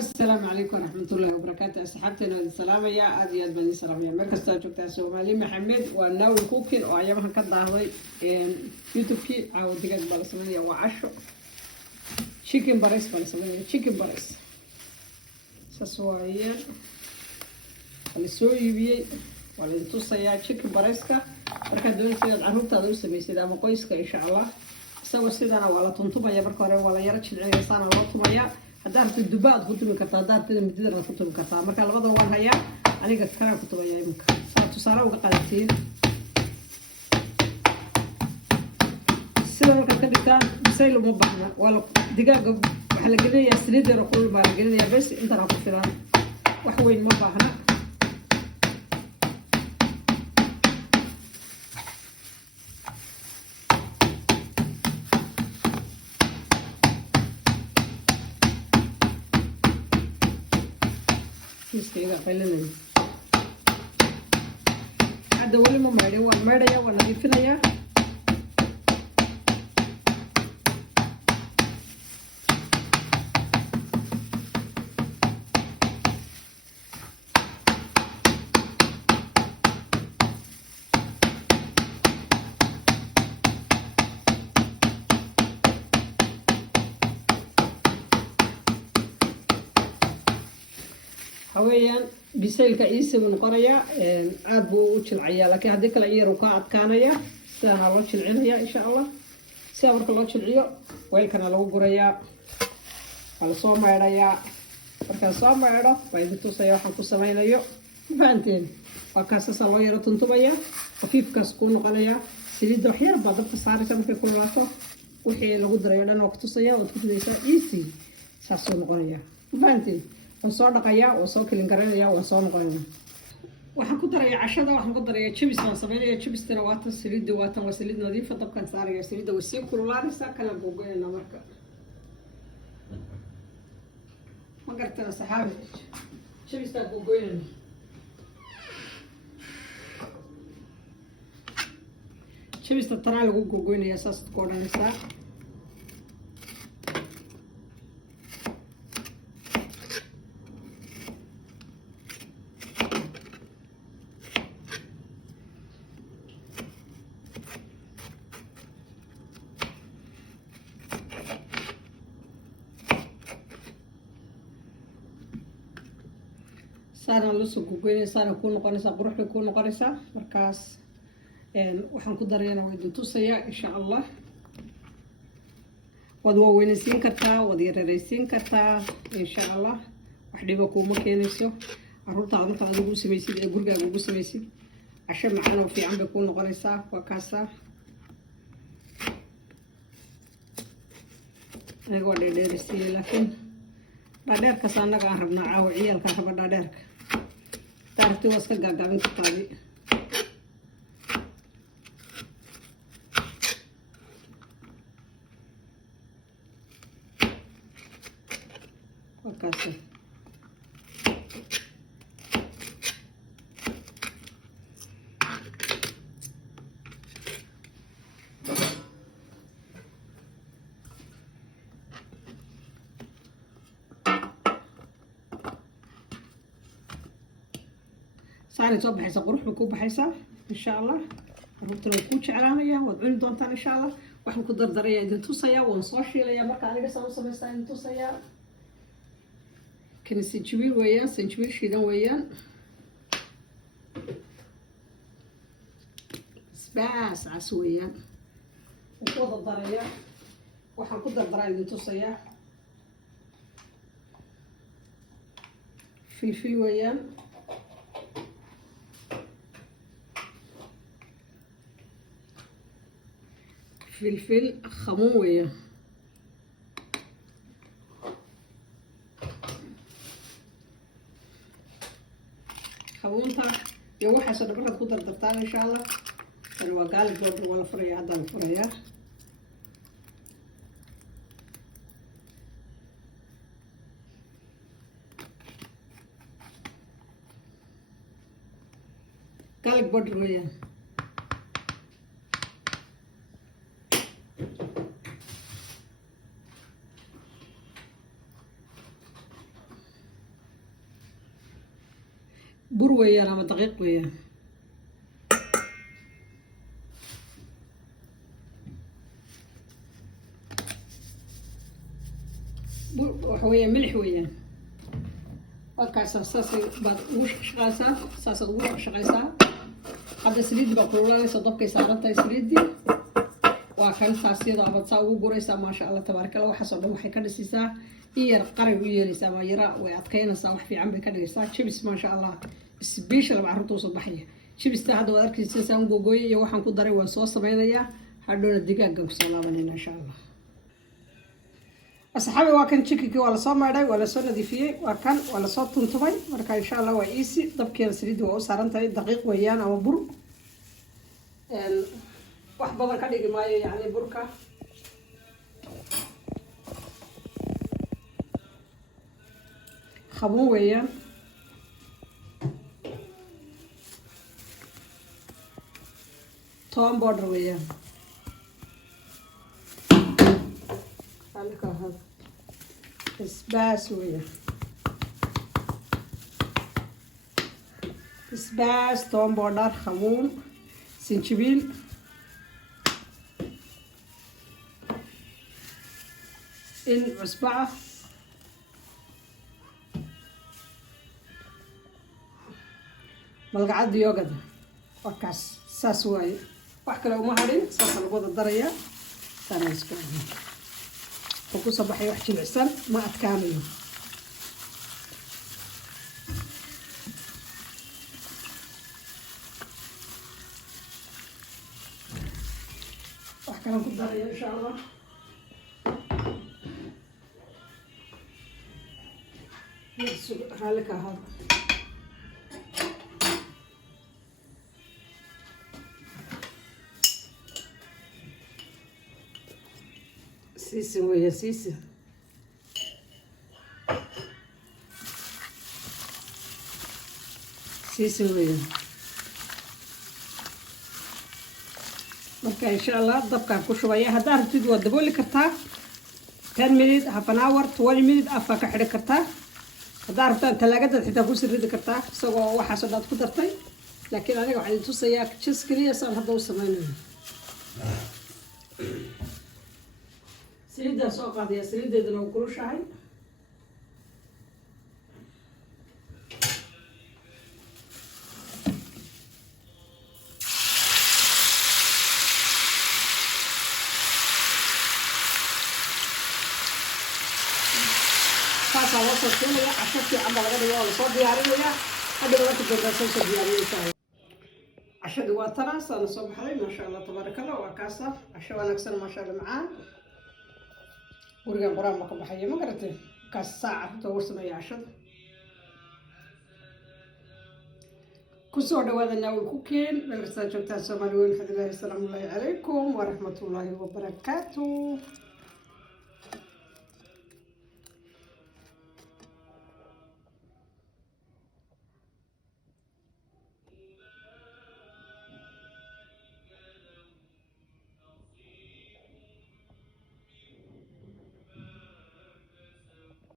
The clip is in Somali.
السلام عليكم ورحمة الله وبركاته. أصحابتنا السلام يا أديات بني سلام يا مركز تاجوك سومالي محمد وناوي كوكين وأيامها كده هاي يوتيوب كي أو دقيق بالسمية وعشو chicken بريس بالسمية chicken بريس سسوائيا السوي بي والانتوسا يا chicken بريسكا marka doonaysa carruurtaada u sameeysid ama qoyska insha Allah sawa sidana wala tuntuba ya marka hore wala yara jilciyeysana loo tumaya hadaa rabtid dubaad ku tumi kartaa hadaa rabtid midida ku tumi kartaa marka labada waan hayaa aniga kana ku tumaya imka sababtu saara uga qaadatiin sida marka ka dhigtaan bisayl uma baahna wala digaaga waxa la gelinayaa saliid yar oo kulul baa la gelinayaa bas inta ku filan wax weyn ma baahna كيسكيغا فيلنين هذا ولي ما ميري وان ميريا وان نظيفينيا hawayaan bisaylka iisibu noqonaya aad buu u jilcaya laakiin hadii kala yar ka adkaanaya sidana loo jilcinaya insha Allah sida marka loo jilciyo weelkana lagu guraya wala soo maydhaya marka soo maydho way tusaya waxaan ku sameeyo faanteen waa kaasasa loo yaro tuntubaya qafiifkaas ku noqonaya saliid wax yar baad dabka saaraysa markay ku laato wixii lagu darayo dhan oo ku tusaya oo ku tusaysa easy saasoo noqonaya faanteen وصار دقيقة وصار كلين قرية وصار نقينا وحن كنت رأي عشرة وحن كنت رأي شبيس من صبية شبيس تروات السريد دوات وسريد نظيفة طبعا سارية سريد والسيم كل لارسة كلا بوجينا مركا ما قلت أنا صحابي شبيس تبوجينا شبيس تطلع له بوجينا يا أساس تكون نساء سارة لسه كوكيني سارة كون قريسة قروح كون قريسة مركز وحن كدرينا ويدو توسيا إن شاء الله ودوا وينسين كتا ودير ريسين كتا إن شاء الله وحدي بكون مكينيسو عروض عروض عروض سميسي جورجا جورج سميسي عشان معنا وفي عم بكون قريسة وكاسة أنا قاعد أدرس لكن بعدين كسرنا كهربنا عاوية الكهرباء بعدين تعرفتي واسكت قاعدين تطالي وكاسة ساري صوب حيسا قروح بكوب حيسا إن شاء الله ربط لو كوتش علامية وضعين دونتان إن شاء الله وحن كدر دريا إذن توسيا ونصوشي ليا مركا أنا قصة وصميستا إذن توسيا كان سنجويل ويان سنجويل شيدان ويان بس عسويا وفوض الدريا وحن كدر دريا إذن توسيا فلفل ويان فلفل خموية خمونتا يو حسن برا تقدر تفتح إن شاء الله لو قال جود ولا فريا هذا الفريا قال بود رويا bur weeyaan ama daqiiq weeyaan. waxa weeyaan milix weeyaan. halkaas saas baad ugu shaqaysaa, saas ugu shaqaysaa. hadda saliid baa kululaanaysa, dabkay saaran tahay saliidii. waa kan saas iyadoo abaad saa ugu guraysaa. maasha allah tabaaraka allah. waxaas oo dhan waxay ka dhisisaa in yar qaray u yeelaysaa ama yara way adkaynaysaa. wax fiican bay ka dhigaysaa. jibis maasha allah special baa carruurta usoo baxaya. jibista hadda waad arkaysa saan googooyay iyo waxaan ku daray waan soo sameynayaa. hadhowna digaagan kusoo laabanayna insha allah. asxaabi waa kan chickenkii waa lasoo maydhay, waa lasoo nadiifiyey, waa kan waa lasoo tuntumay. marka insha allah waa easy. dabkeeda saliidda waa u saaran tahay. daqiiq weeyaan ama bur. wax badan ka dhigi maayo yacni burka. khabuun weeyaan. toon border weeyaan. basbaas weeyaan. basbaas, toon border, khabuun, sinjibiil. in cusbo ah. malgacad yoogada. wakaas saas waaye. wax kale uma hadhin. saasa lagu wada darayaa. saana isku wuxuu kusoo baxay wax jilicsan, ma adkaanayo. wax kalan ku daraya insha allah. raalli ka ahaada. siisi weeye siisi. siisi weeye. marka insha allah dabkaan ku shubaya. haddaa rabtid waa dabooli kartaa 10 minutes, half an hour, 20 minutes afka ka xidhi kartaa. haddaa rabtaan talaagadaad xitaa ku sirridi kartaa isagoo waxaasoo dhaad ku dartay. laakiin aniga waxaan idin tusayaa just keliya saan hadda u sameynayo. saliiddaan soo qaadaya. saliiddeeduna waa kulushahay. saasaa loo soo siinaya. casho fiican baa laga dhiga. waa lasoo diyaarinayaa. hadhow marka dambe soo diyaariyay insha allah. cashadii waa tanaa saana soo baxday. maasha allah tabaaraka allah. waa kaasa casho wanaagsan maasha allah macaan. gurigan quraan ma ka baxaya ma garatay. kaas saaca toogu sameeya cashada. kusoo dhawaada naawil cooking. meel kastaa joogtaan soomaali weyn. fadilaahi asalaamu calaykum waraxmatullaahi wabarakaatuh.